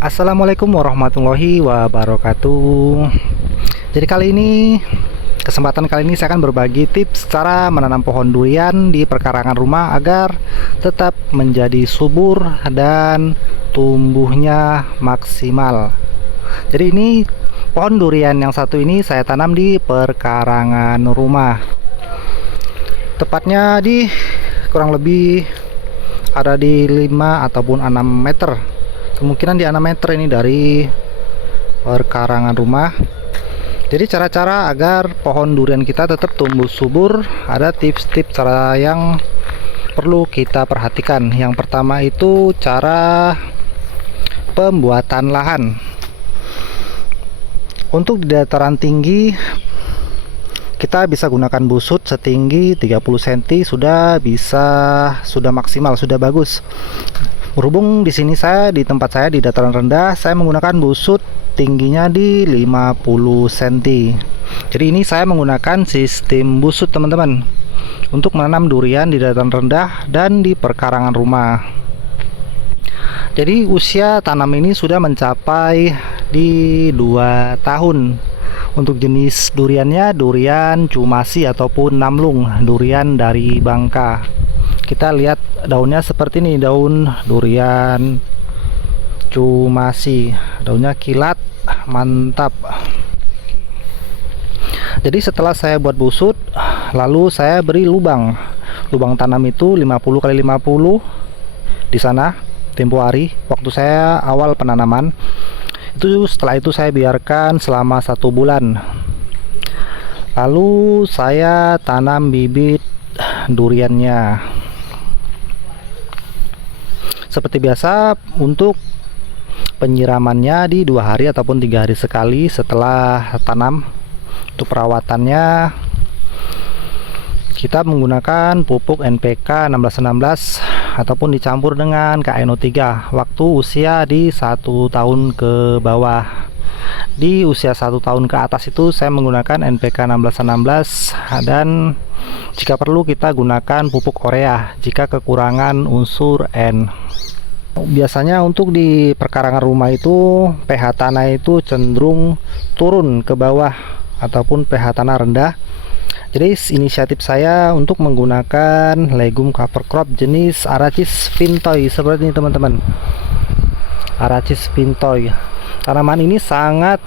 Assalamualaikum warahmatullahi wabarakatuh. Jadi kesempatan kali ini saya akan berbagi tips cara menanam pohon durian di perkarangan rumah agar tetap menjadi subur dan tumbuhnya maksimal. Jadi ini pohon durian yang satu ini saya tanam di perkarangan rumah. Tepatnya di kurang lebih ada di 5 ataupun 6 meter, kemungkinan di 6 meter ini dari perkarangan rumah. Jadi cara-cara agar pohon durian kita tetap tumbuh subur, ada tips-tips cara yang perlu kita perhatikan. Yang pertama itu cara pembuatan lahan. Untuk di dataran tinggi kita bisa gunakan busut setinggi 30 cm sudah maksimal, sudah bagus. Berhubung di sini di tempat saya di dataran rendah, saya menggunakan busut tingginya di 50 cm. Jadi ini saya menggunakan sistem busut teman-teman untuk menanam durian di dataran rendah dan di perkarangan rumah. Jadi usia tanam ini sudah mencapai di 2 tahun. Untuk jenis duriannya durian cumasi ataupun namlung, durian dari Bangka. Kita lihat daunnya seperti ini, daun durian cumasi, daunnya kilat, mantap. Jadi setelah saya buat busut, lalu saya beri lubang tanam itu 50 kali 50 di sana tempo hari waktu saya awal penanaman. Setelah itu saya biarkan selama 1 bulan, lalu saya tanam bibit duriannya. Seperti biasa, untuk penyiramannya di 2 hari ataupun 3 hari sekali setelah tanam. Untuk perawatannya kita menggunakan pupuk NPK 1616 ataupun dicampur dengan KNO3 waktu usia di 1 tahun ke bawah. Di usia 1 tahun ke atas itu saya menggunakan NPK 1616 dan jika perlu kita gunakan pupuk urea jika kekurangan unsur N. Biasanya untuk di perkarangan rumah itu pH tanah itu cenderung turun ke bawah ataupun pH tanah rendah. Jadi inisiatif saya untuk menggunakan legum cover crop jenis Arachis Fintoy seperti ini teman-teman. Arachis Fintoy. Tanaman ini sangat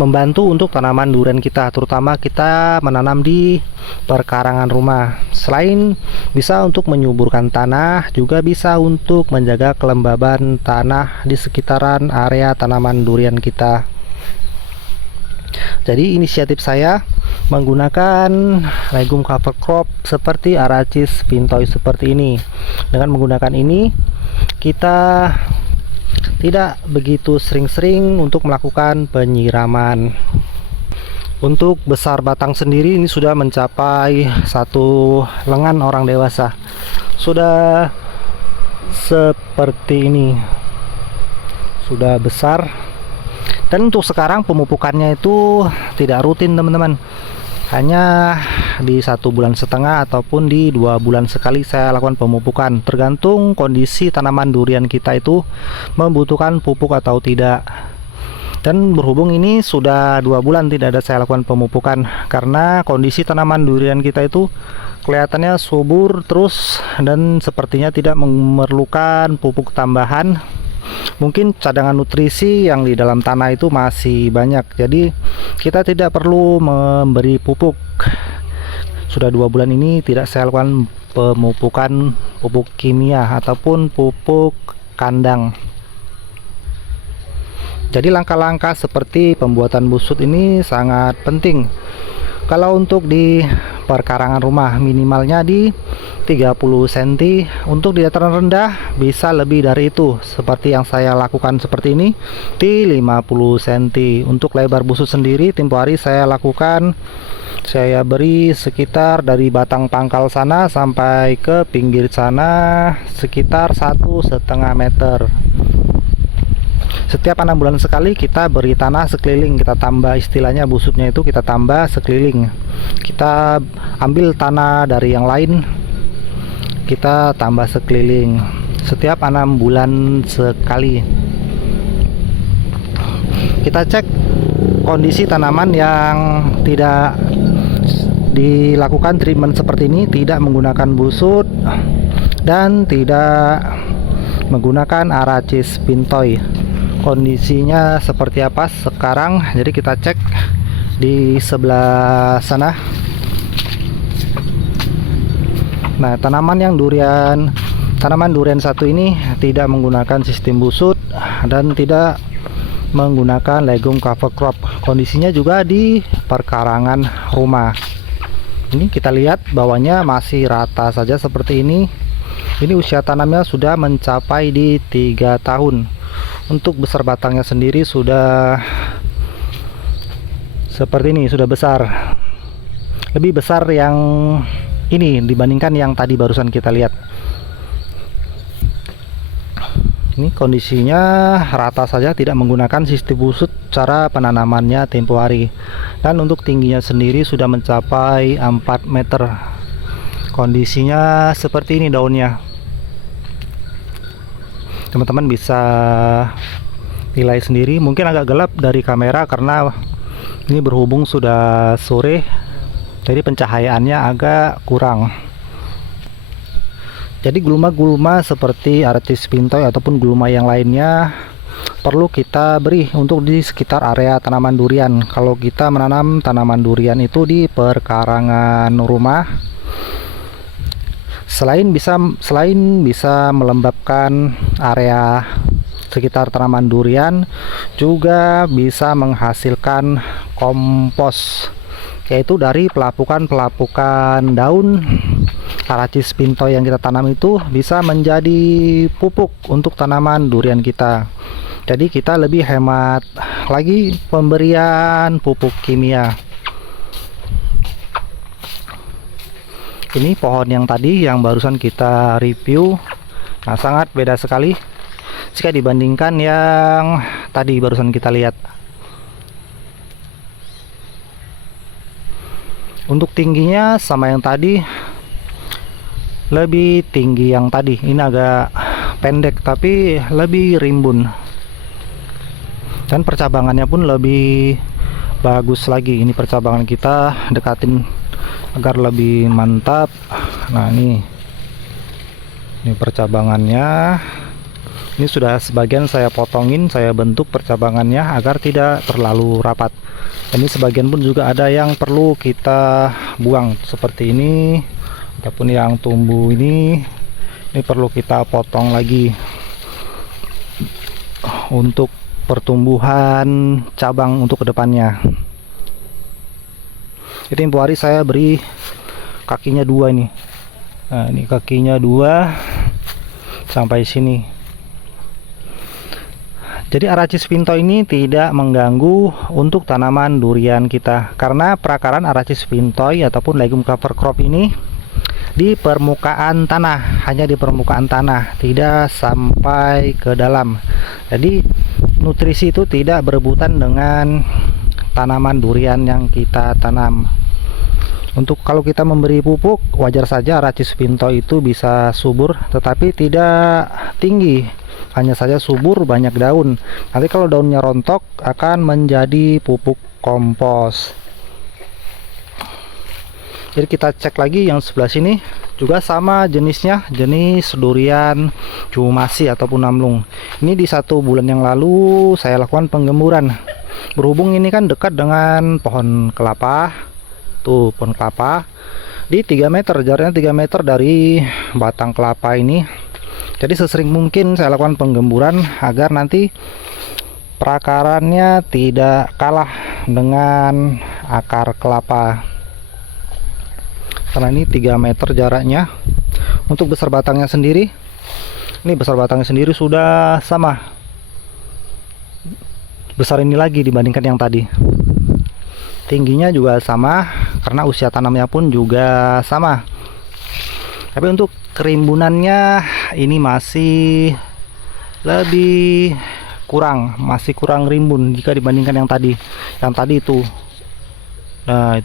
membantu untuk tanaman durian kita, terutama kita menanam di perkarangan rumah. Selain bisa untuk menyuburkan tanah, juga bisa untuk menjaga kelembaban tanah di sekitaran area tanaman durian kita. Jadi inisiatif saya menggunakan legum cover crop seperti Arachis Fintoy seperti ini. Dengan menggunakan ini kita tidak begitu sering-sering untuk melakukan penyiraman. Untuk besar batang sendiri ini sudah mencapai 1 lengan orang dewasa. Sudah seperti ini. Sudah besar. Dan untuk sekarang pemupukannya itu tidak rutin teman-teman, hanya di 1,5 bulan ataupun di 2 bulan sekali saya lakukan pemupukan, tergantung kondisi tanaman durian kita itu membutuhkan pupuk atau tidak. Dan berhubung ini sudah 2 bulan tidak ada saya lakukan pemupukan karena kondisi tanaman durian kita itu kelihatannya subur terus dan sepertinya tidak memerlukan pupuk tambahan. Mungkin cadangan nutrisi yang di dalam tanah itu masih banyak, jadi kita tidak perlu memberi pupuk. Sudah 2 bulan ini tidak saya lakukan pemupukan pupuk kimia ataupun pupuk kandang. Jadi langkah-langkah seperti pembuatan busut ini sangat penting. Kalau untuk di perkarangan rumah minimalnya di 30 cm, untuk di dataran rendah bisa lebih dari itu seperti yang saya lakukan seperti ini di 50 cm. Untuk lebar busut sendiri tempo hari saya beri sekitar dari batang pangkal sana sampai ke pinggir sana sekitar 1,5 meter. Setiap 6 bulan sekali kita beri tanah sekeliling, kita tambah, istilahnya busutnya itu kita tambah sekeliling. Kita ambil tanah dari yang lain, kita tambah sekeliling setiap 6 bulan sekali. kita cek kondisi tanaman yang tidak dilakukan treatment seperti ini, tidak menggunakan busut dan tidak menggunakan Aracis pintoi. Kondisinya seperti apa sekarang? Jadi kita cek di sebelah sana. Nah, tanaman durian satu ini tidak menggunakan sistem busut dan tidak menggunakan legume cover crop. Kondisinya juga di perkarangan rumah. Ini kita lihat bawahnya masih rata saja seperti ini. Ini usia tanamnya sudah mencapai di 3 tahun. Untuk besar batangnya sendiri sudah seperti ini, sudah besar. Lebih besar yang ini dibandingkan yang tadi barusan kita lihat. Ini kondisinya rata saja, tidak menggunakan sistem busut cara penanamannya tempo hari. Dan untuk tingginya sendiri sudah mencapai 4 meter. Kondisinya seperti ini daunnya. Teman-teman bisa nilai sendiri. Mungkin agak gelap dari kamera karena ini berhubung sudah sore, jadi pencahayaannya agak kurang. Jadi gulma-gulma seperti Aracis pintoi ataupun gulma yang lainnya perlu kita beri untuk di sekitar area tanaman durian. Kalau kita menanam tanaman durian itu di perkarangan rumah, selain bisa melembabkan area sekitar tanaman durian, juga bisa menghasilkan kompos, yaitu dari pelapukan daun Aracis pintoi yang kita tanam itu bisa menjadi pupuk untuk tanaman durian kita. Jadi kita lebih hemat lagi pemberian pupuk kimia. Ini pohon yang tadi yang barusan kita review, nah sangat beda sekali jika dibandingkan yang tadi barusan kita lihat. Untuk tingginya sama yang tadi, lebih tinggi yang tadi. Ini agak pendek tapi lebih rimbun, dan percabangannya pun lebih bagus lagi. Ini percabangan kita dekatin agar lebih mantap. Nah, ini percabangannya. Ini sudah sebagian saya potongin, saya bentuk percabangannya agar tidak terlalu rapat. Ini sebagian pun juga ada yang perlu kita buang seperti ini, ataupun yang tumbuh ini perlu kita potong lagi untuk pertumbuhan cabang untuk kedepannya. Jadi tempo hari saya beri kakinya 2 ini. Nah, ini kakinya 2 sampai sini. Jadi Aracis pintoi ini tidak mengganggu untuk tanaman durian kita, karena perakaran Aracis pintoi ataupun legume cover crop ini di permukaan tanah, hanya di permukaan tanah, tidak sampai ke dalam. Jadi nutrisi itu tidak berebutan dengan tanaman durian yang kita tanam. Untuk kalau kita memberi pupuk, wajar saja Aracis pintoi itu bisa subur, tetapi tidak tinggi, hanya saja subur, banyak daun. Nanti kalau daunnya rontok akan menjadi pupuk kompos. Jadi kita cek lagi yang sebelah sini, juga sama jenisnya, jenis durian cumasi ataupun namlung. Ini di 1 bulan yang lalu saya lakukan penggemburan. Berhubung ini kan dekat dengan pohon kelapa, tuh pohon kelapa di 3 meter, jaraknya 3 meter dari batang kelapa ini. Jadi sesering mungkin saya lakukan penggemburan agar nanti perakarannya tidak kalah dengan akar kelapa. Karena ini 3 meter jaraknya. Untuk besar batangnya sendiri, ini besar batangnya sendiri sudah sama besar ini lagi dibandingkan yang tadi. Tingginya juga sama karena usia tanamnya pun juga sama. Tapi untuk kerimbunannya ini masih lebih kurang, masih kurang rimbun jika dibandingkan yang tadi. Yang tadi itu, nah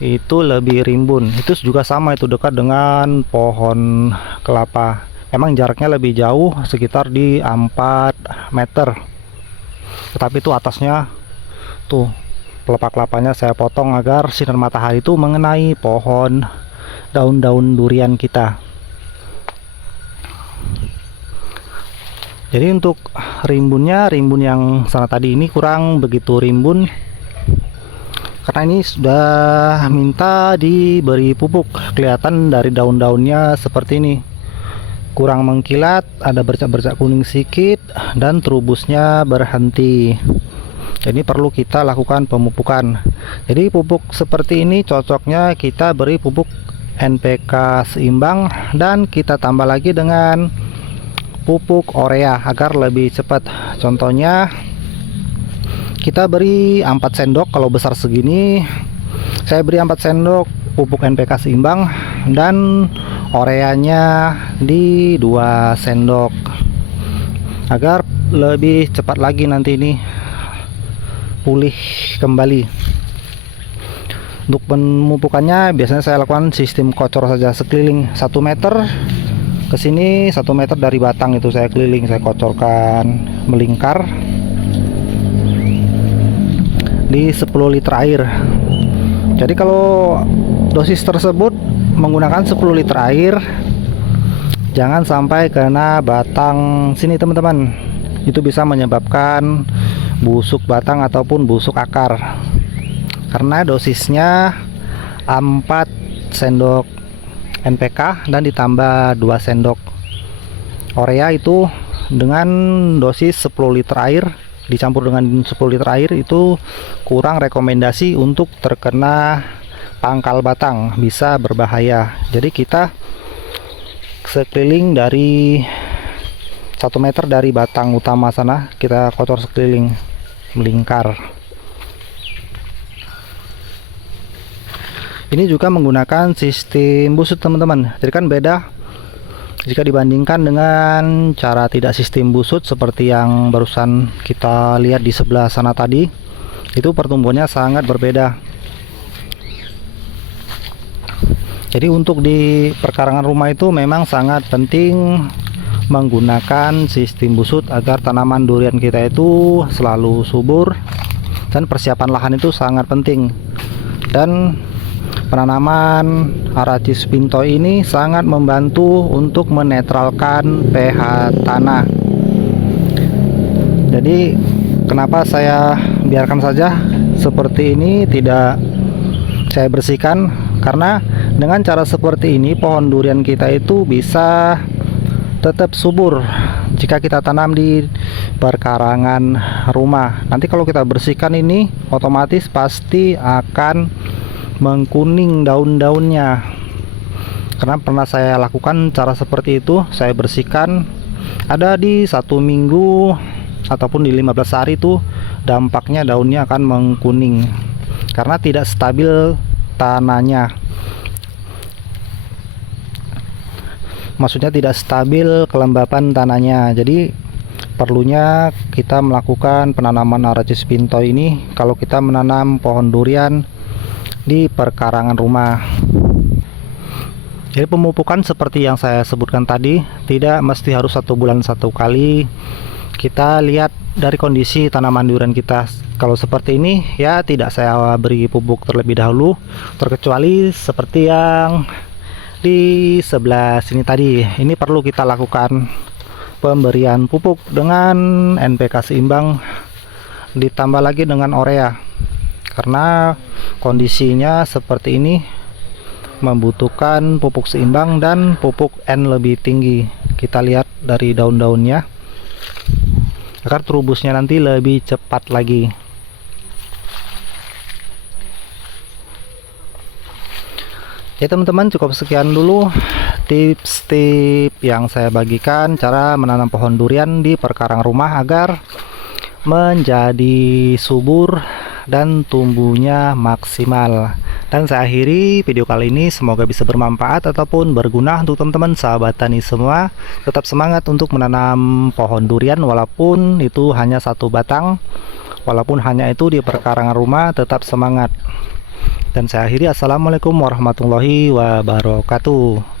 itu lebih rimbun. Itu juga sama, itu dekat dengan pohon kelapa. Emang jaraknya lebih jauh, sekitar di 4 meter. tetapi itu atasnya tuh pelepah kelapanya saya potong agar sinar matahari itu mengenai pohon daun-daun durian kita. Jadi untuk rimbunnya, rimbun yang sana tadi ini kurang begitu rimbun karena ini sudah minta diberi pupuk. Kelihatan dari daun-daunnya seperti ini, kurang mengkilat, ada bercak-bercak kuning sedikit dan terubusnya berhenti. Jadi perlu kita lakukan pemupukan. Jadi pupuk seperti ini cocoknya kita beri pupuk NPK seimbang dan kita tambah lagi dengan pupuk urea agar lebih cepat. Contohnya kita beri 4 sendok, kalau besar segini saya beri 4 sendok pupuk NPK seimbang dan ureanya di 2 sendok agar lebih cepat lagi nanti ini pulih kembali. Untuk pemupukannya biasanya saya lakukan sistem kocor saja, sekeliling 1 meter ke sini, 1 meter dari batang itu saya keliling, saya kocorkan melingkar di 10 liter air. Jadi kalau dosis tersebut menggunakan 10 liter air, jangan sampai kena batang sini teman-teman. Itu bisa menyebabkan busuk batang ataupun busuk akar. Karena dosisnya 4 sendok NPK dan ditambah 2 sendok urea itu dengan dosis 10 liter air dicampur dengan 10 liter air itu kurang rekomendasi untuk terkena pangkal batang, bisa berbahaya. Jadi kita sekeliling dari 1 meter dari batang utama sana kita kotor sekeliling melingkar. Ini juga menggunakan sistem busut teman-teman. Jadi kan beda jika dibandingkan dengan cara tidak sistem busut seperti yang barusan kita lihat di sebelah sana tadi. Itu pertumbuhannya sangat berbeda. Jadi untuk di perkarangan rumah itu memang sangat penting menggunakan sistem busut agar tanaman durian kita itu selalu subur, dan persiapan lahan itu sangat penting. Dan penanaman Aracis Pinto ini sangat membantu untuk menetralkan pH tanah. Jadi kenapa saya biarkan saja seperti ini, tidak saya bersihkan? Karena dengan cara seperti ini pohon durian kita itu bisa tetap subur jika kita tanam di perkarangan rumah. Nanti kalau kita bersihkan ini otomatis pasti akan mengkuning daun-daunnya. Karena pernah saya lakukan cara seperti itu, saya bersihkan, ada di 1 minggu ataupun di 15 hari itu dampaknya daunnya akan mengkuning karena tidak stabil tanahnya. Maksudnya tidak stabil kelembapan tanahnya. Jadi perlunya kita melakukan penanaman Aracis Pinto ini kalau kita menanam pohon durian di perkarangan rumah. Jadi pemupukan seperti yang saya sebutkan tadi, tidak mesti harus 1 bulan 1 kali. Kita lihat dari kondisi tanaman durian kita. Kalau seperti ini ya tidak saya beri pupuk terlebih dahulu, terkecuali seperti yang di sebelah sini tadi. Ini perlu kita lakukan pemberian pupuk dengan NPK seimbang ditambah lagi dengan urea. Karena kondisinya seperti ini membutuhkan pupuk seimbang dan pupuk N lebih tinggi. Kita lihat dari daun-daunnya agar terubusnya nanti lebih cepat lagi. Ya teman-teman, cukup sekian dulu tips-tips yang saya bagikan cara menanam pohon durian di perkarangan rumah agar menjadi subur dan tumbuhnya maksimal. Dan saya akhiri video kali ini, semoga bisa bermanfaat ataupun berguna untuk teman-teman sahabat tani semua. Tetap semangat untuk menanam pohon durian walaupun itu hanya 1 batang, walaupun hanya itu di perkarangan rumah, tetap semangat. Dan saya akhiri, assalamualaikum warahmatullahi wabarakatuh.